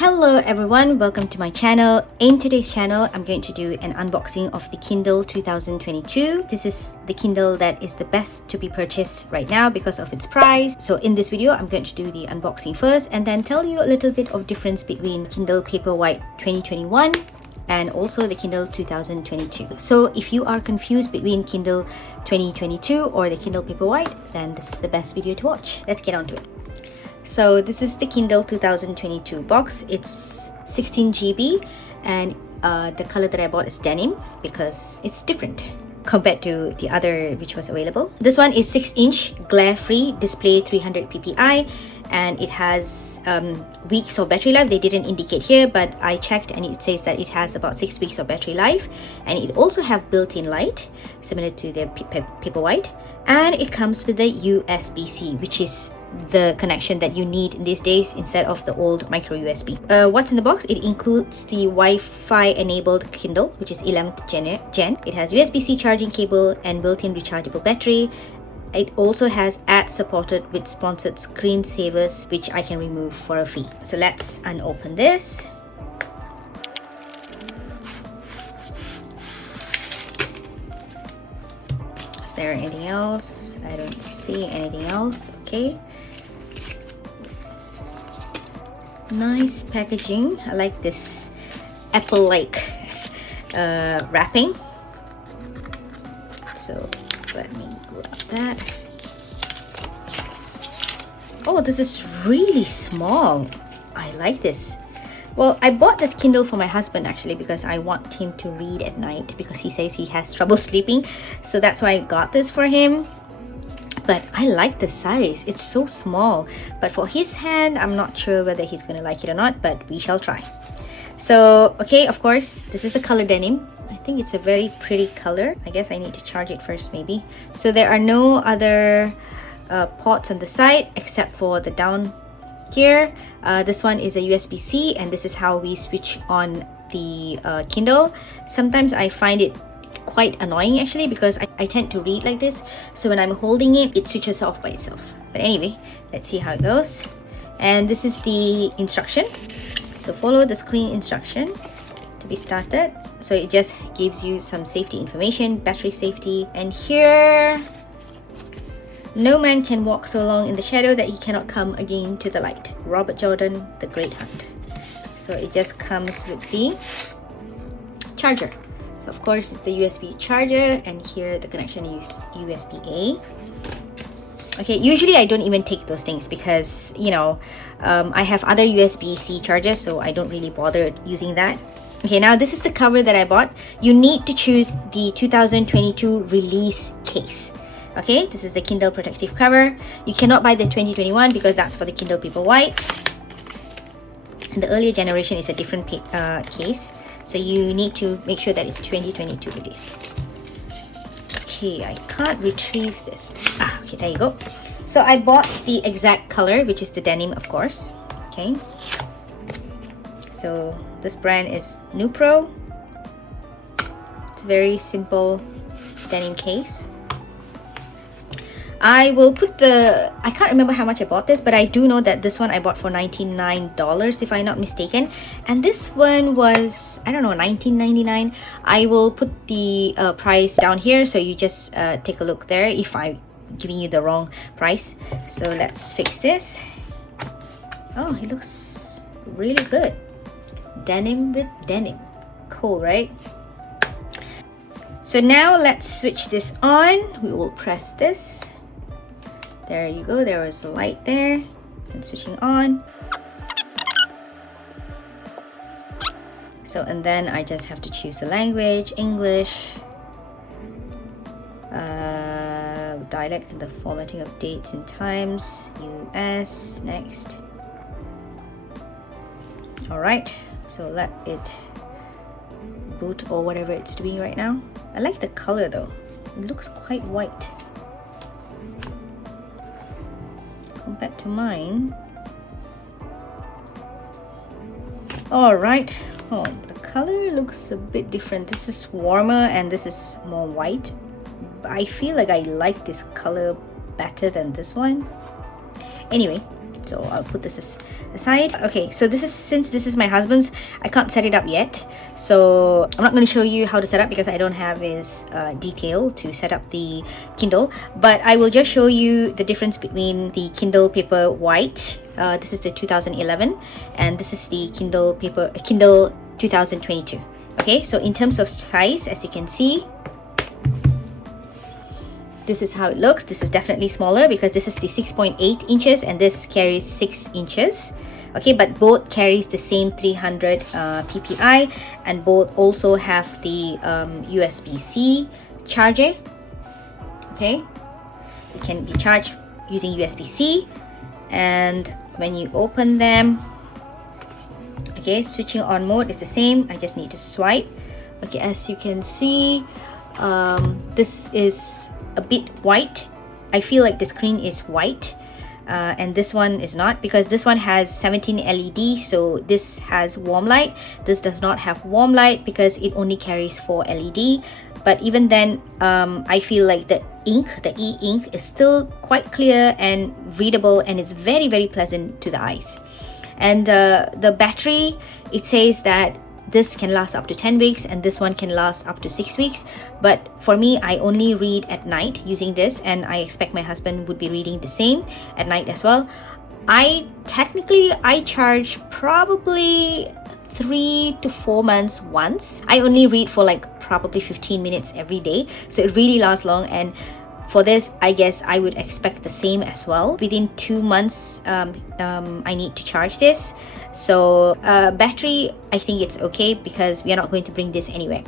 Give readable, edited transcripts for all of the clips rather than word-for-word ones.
Hello everyone, welcome to my channel. In today's channel, I'm going to do an unboxing of the Kindle 2022. This is the Kindle that is the best to be purchased right now because of its price. So in this video, I'm going to do the unboxing first and then tell you a little bit of difference between Kindle Paperwhite 2021 and also the Kindle 2022. So if you are confused between Kindle 2022 or the Kindle Paperwhite, then this is the best video to watch. Let's get on to it. So this is the Kindle 2022 box. It's 16 GB and the color that I bought is denim because it's different compared to the other which was available. This one is 6-inch glare-free display 300 ppi and it has weeks of battery life. They didn't indicate here, but I checked and it says that it has about 6 weeks of battery life, and it also have built-in light similar to the Paperwhite, and it comes with the Usbc, which is the connection that you need these days instead of the old micro USB. What's in the box? It includes the Wi-Fi enabled Kindle, which is 11th gen. It has USB-C charging cable and built-in rechargeable battery. It also has ads supported with sponsored screensavers, which I can remove for a fee. So let's unopen this. Is there anything else? I don't see anything else. Okay. Nice packaging. I like this Apple-like wrapping. So let me grab that. Oh, this is really small. I like this. Well, I bought this Kindle for my husband actually because I want him to read at night because he says he has trouble sleeping. So that's why I got this for him. But I like the size. It's so small, but for his hand I'm not sure whether he's gonna like it or not, but we shall try. So okay, of course this is the color denim. I think it's a very pretty color. I guess I need to charge it first maybe. So there are no other ports on the side except for the down here. This one is a USB-C and this is how we switch on the Kindle. Sometimes I find it quite annoying actually because I tend to read like this, so when I'm holding it, it switches off by itself. But anyway, let's see how it goes. And this is the instruction. So follow the screen instruction to be started. So it just gives you some safety information, battery safety, and here, no man can walk so long in the shadow that he cannot come again to the light. Robert Jordan, The Great Hunt. So it just comes with the charger. Of course, it's the USB charger, and here the connection is USB-A. Okay, usually I don't even take those things because, you know, I have other USB-C chargers, so I don't really bother using that. Okay, now this is the cover that I bought. You need to choose the 2022 release case. Okay, this is the Kindle protective cover. You cannot buy the 2021 because that's for the Kindle Paperwhite. And the earlier generation is a different case. So you need to make sure that it's 2022 release. Okay, I can't retrieve this. Okay, there you go. So I bought the exact color, which is the denim, of course. Okay. So this brand is Nupro. It's a very simple denim case. I will put the, I can't remember how much I bought this, but I do know that this one I bought for $99 if I'm not mistaken, and this one was, I don't know, $19.99. I will put the price down here so you just take a look there if I'm giving you the wrong price. So let's fix this. Oh, it looks really good. Denim with denim. Cool, right? So now let's switch this on. We will press this. There you go, there was a light there, and switching on. So, and then I just have to choose the language, English, dialect, and the formatting of dates and times, US, next. Alright, so let it boot or whatever it's doing right now. I like the color though, it looks quite white compared to mine. All right. Oh, the color looks a bit different. This is warmer and this is more white. I feel like I like this color better than this one. Anyway, So I'll put this aside. Okay, so since this is my husband's, I can't set it up yet. So I'm not going to show you how to set up because I don't have his detail to set up the Kindle. But I will just show you the difference between the Kindle Paperwhite. This is the 2011, and this is the Kindle 2022. Okay, so in terms of size, as you can see, this is how it looks. This is definitely smaller because this is the 6.8 inches and this carries 6 inches. Okay, but both carries the same 300 ppi, and both also have the USB-C charger. Okay, it can be charged using USB-C, and when you open them, okay, switching on mode is the same. I just need to swipe. Okay, as you can see, this is a bit white. I feel like the screen is white, and this one is not, because this one has 17 LED, so this has warm light. This does not have warm light because it only carries 4 LED. But even then, I feel like the ink, the e-ink, is still quite clear and readable, and it's very, very pleasant to the eyes. And the battery, it says that this can last up to 10 weeks and this one can last up to 6 weeks. But for me, I only read at night using this, and I expect my husband would be reading the same at night as well. I charge probably 3 to 4 months once. I only read for like probably 15 minutes every day, so it really lasts long. And for this, I guess I would expect the same as well. Within 2 months, I need to charge this. So battery, I think it's okay because we are not going to bring this anywhere.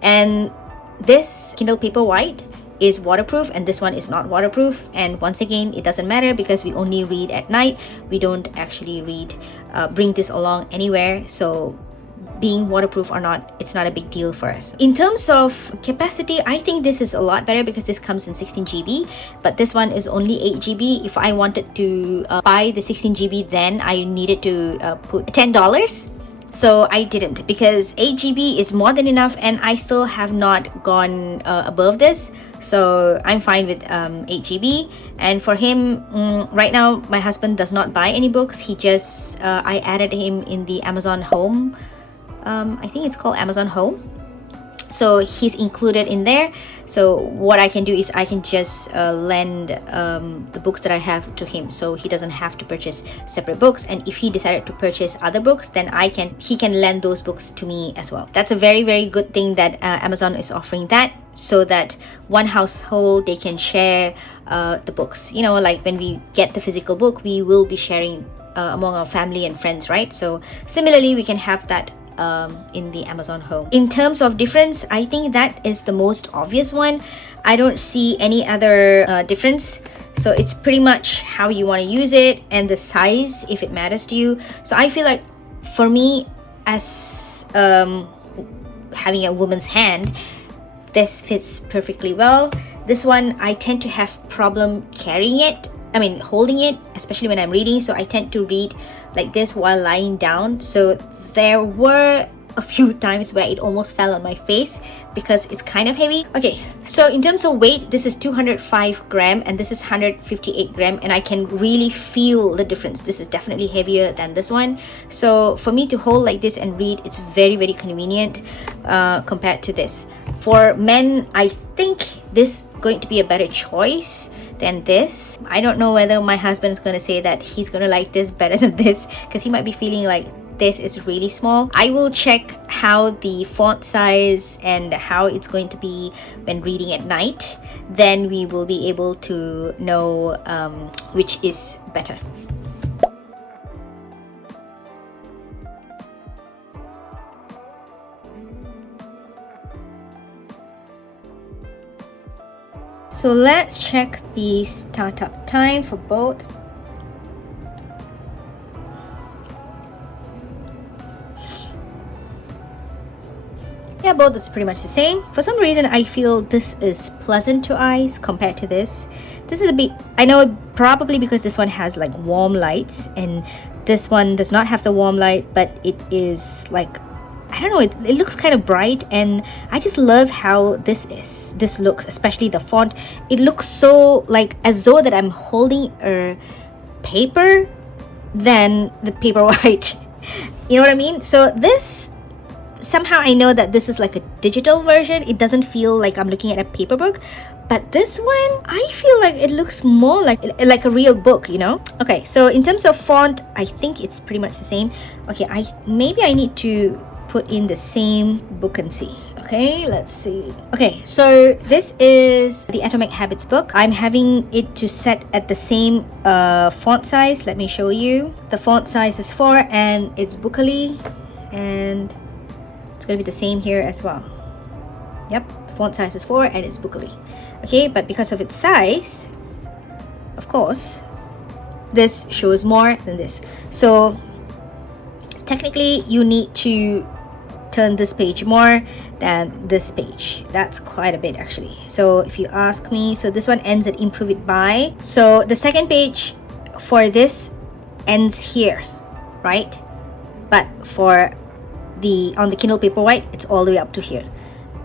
And this Kindle Paperwhite is waterproof and this one is not waterproof. And once again, it doesn't matter because we only read at night. We don't actually bring this along anywhere. So being waterproof or not, it's not a big deal for us. In terms of capacity, I think this is a lot better because this comes in 16 GB, but this one is only 8 GB. If I wanted to buy the 16 GB, then I needed to put $10. So I didn't, because 8 GB is more than enough and I still have not gone above this. So I'm fine with 8 GB. And for him, right now, my husband does not buy any books. He just, I added him in the Amazon Home. I think it's called Amazon Home. So he's included in there. So what I can do is I can just lend the books that I have to him, so he doesn't have to purchase separate books. And if he decided to purchase other books, then he can lend those books to me as well. That's a very, very good thing that Amazon is offering that, so that one household, they can share the books. You know, like when we get the physical book, we will be sharing among our family and friends, right? So similarly, we can have that in the Amazon Home. In terms of difference, I think that is the most obvious one. I don't see any other difference. So it's pretty much how you want to use it and the size, if it matters to you. So I feel like for me, as having a woman's hand, this fits perfectly well. This one, I tend to have problem carrying it. I mean, holding it, especially when I'm reading. So I tend to read like this while lying down. So there were a few times where it almost fell on my face because it's kind of heavy. Okay, so in terms of weight, this is 205 gram and this is 158 gram, and I can really feel the difference. This is definitely heavier than this one. So for me to hold like this and read, it's very, very convenient compared to this. For men, I think this is going to be a better choice than this. I don't know whether my husband is going to say that he's going to like this better than this, because he might be feeling like this is really small. I will check how the font size and how it's going to be when reading at night. Then we will be able to know which is better. So let's check the startup time for both. Yeah, both is pretty much the same. For some reason, I feel this is pleasant to eyes compared to this. This is a bit, I know probably because this one has like warm lights and this one does not have the warm light, but it is like, I don't know, it looks kind of bright, and I just love how this looks, especially the font. It looks so like as though that I'm holding a paper than the Paperwhite. You know what I mean? So this, somehow I know that this is like a digital version. It doesn't feel like I'm looking at a paper book. But this one, I feel like it looks more like a real book, you know? Okay, so in terms of font, I think it's pretty much the same. Okay, maybe I need to put in the same book and see. Okay, let's see. Okay, so this is the Atomic Habits book. I'm having it to set at the same font size. Let me show you. The font size is 4 and it's bookily, and it's gonna be the same here as well. Yep, the font size is 4 and it's bookily. Okay, but because of its size, of course, this shows more than this. So technically you need to turn this page more than this page. That's quite a bit actually. So if you ask me, so this one ends at improve it by. So the second page for this ends here, right? But for on the Kindle Paperwhite, it's all the way up to here.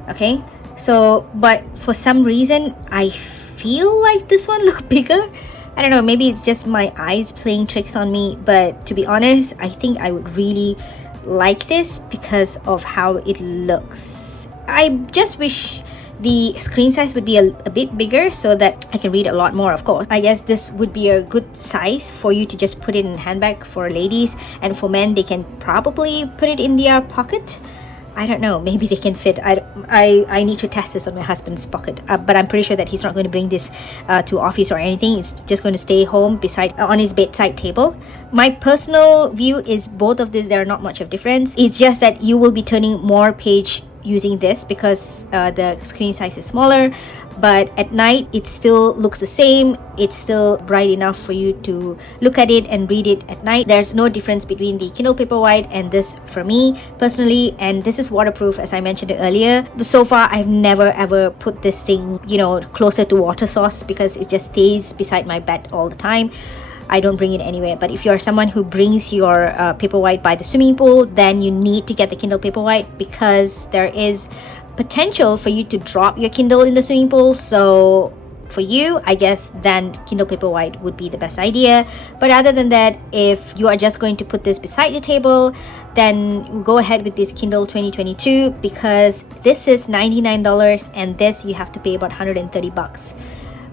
Okay, so but for some reason I feel like this one look bigger. I don't know, maybe it's just my eyes playing tricks on me, but to be honest, I think I would really like this because of how it looks. I just wish the screen size would be a bit bigger so that I can read a lot more, of course. I guess this would be a good size for you to just put it in a handbag for ladies, and for men they can probably put it in their pocket. I don't know, maybe they can fit. I need to test this on my husband's pocket, but I'm pretty sure that he's not going to bring this to office or anything. It's just going to stay home on his bedside table. My personal view is both of these, there are not much of difference. It's just that you will be turning more page using this because the screen size is smaller, but at night it still looks the same. It's still bright enough for you to look at it and read it at night. There's no difference between the Kindle Paperwhite and this for me personally, and this is waterproof as I mentioned earlier. So far I've never ever put this thing, you know, closer to water source because it just stays beside my bed all the time. I don't bring it anywhere. But if you're someone who brings your Paperwhite by the swimming pool, then you need to get the Kindle Paperwhite because there is potential for you to drop your Kindle in the swimming pool. So for you, I guess then Kindle Paperwhite would be the best idea. But other than that, if you are just going to put this beside the table, then go ahead with this Kindle 2022 because this is $99 and this you have to pay about 130 bucks.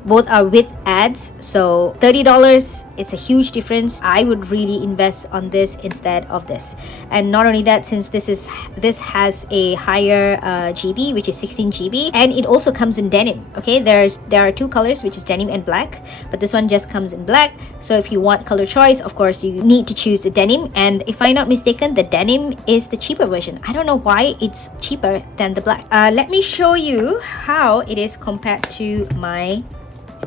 Both are with ads, so $30 is a huge difference. I would really invest on this instead of this. And not only that, since this has a higher GB, which is 16 GB, and it also comes in denim. Okay, there are two colors, which is denim and black, but this one just comes in black. So if you want color choice, of course you need to choose the denim, and if I'm not mistaken, the denim is the cheaper version. I don't know why it's cheaper than the black. Let me show you how it is compared to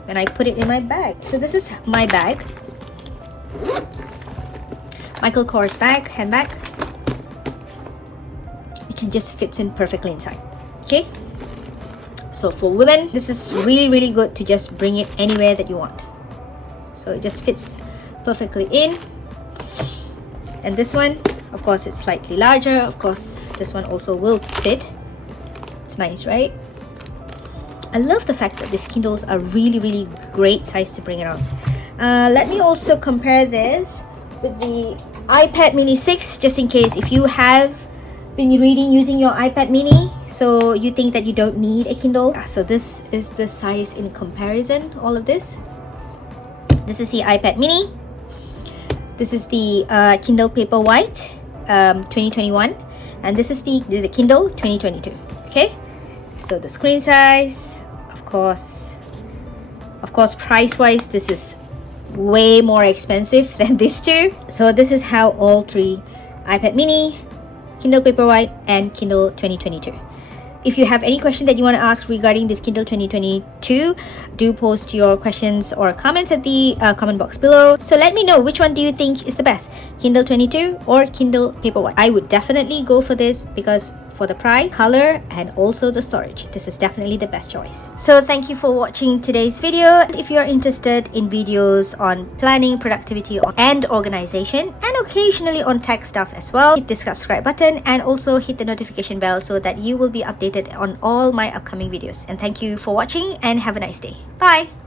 when I put it in my bag. So this is my bag, Michael Kors bag, handbag. It can just fit in perfectly inside. Okay, so for women, this is really good to just bring it anywhere that you want. So it just fits perfectly in. And this one, of course, it's slightly larger. Of course, this one also will fit. It's nice, right? I love the fact that these Kindles are really great size to bring around. Let me also compare this with the iPad mini 6, just in case if you have been reading using your iPad mini, so you think that you don't need a Kindle. So this is the size in comparison, all of this. This is the iPad mini. This is the Kindle Paperwhite 2021, and this is the Kindle 2022. Okay, so the screen size, of course price wise, this is way more expensive than these two. So this is how all three, iPad mini, Kindle Paperwhite, and Kindle 2022. If you have any question that you want to ask regarding this Kindle 2022, do post your questions or comments at the comment box below. So let me know, which one do you think is the best, Kindle 22 or Kindle Paperwhite? I would definitely go for this because for the price, color, and also the storage, this is definitely the best choice. So thank you for watching today's video. If you're interested in videos on planning, productivity, and organization, and occasionally on tech stuff as well, hit the subscribe button and also hit the notification bell so that you will be updated on all my upcoming videos. And thank you for watching and have a nice day. Bye!